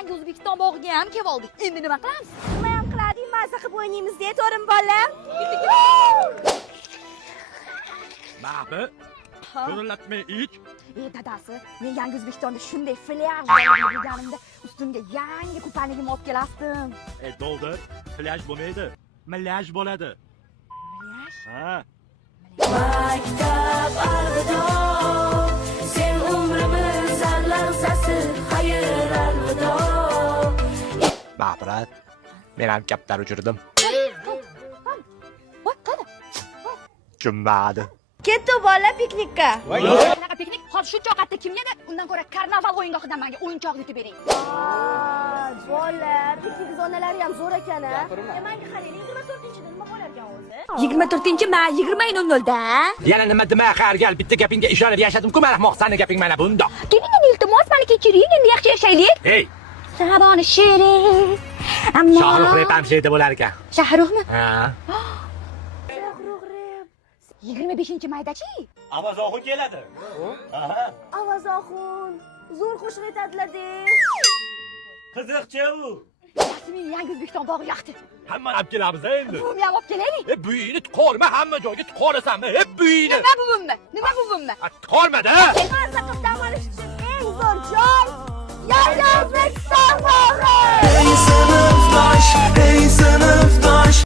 yangi O'zbekiston bog'iga ham kelib oldik. Endi nima qilamiz? Nima ham qiladik? Mazza qilib o'ynaymiz-da, to'rim bola. Mahbi, ko'rinlatmay ich. Dadasi, men yangi O'zbekistonda shunday plyaj bo'lganimda ustimga yangi kupaligimni olib kelasdim. Doldir, plyaj bo'lmaydi. Milyaj bo'ladi. Plyaj? Ha. Maktab alvido, sen umrimiz allamsasi, xayr alvido. Mahbirat, men ham kaptar uchirdim. Voy, qani? Tushunmadi. Ketdi bola piknikka. Qanaqa piknik? Hozir shu choqatda kim edi? Undan ko'ra karnaval o'yingohidan menga o'yinchoq yutib bering. Bola, piknik zonalari ham zo'r ekan-a. Menga qarang, 24-da nima bo'lar ekan o'zi? 24-may 20:00da. Yana nima demay qargal, bitta gapingga ishonib yashadim-ku, mana mo'xsani gaping mana bundoq. Keling endi iltimos, meni kechiring, endi yaxshi yashaylik. Hey, Saboni shirin. Ammo Shohrux rep ham sheyda bo'lar ekan. Shahruxmi? Ha. 25-maydachi? Avazoxun keladi. Aha. Avazoxun, zo'r qo'shiq aytadilar-da. Qiziqchi u. Rasmiy yangi O'zbekiston bog'i yoqdi. Hammani olib kelamiz endi. Buvimni ham olib kelaylik. Buyingni tiqorma, hamma joyga tiqorasanmi? Buyingni. Nima buvimni? Nima buvimni? Tiqorma-da. Mazza qilib dam olish uchun eng zo'r joy yangi O'zbekiston bog'i. Ey sinfdosh,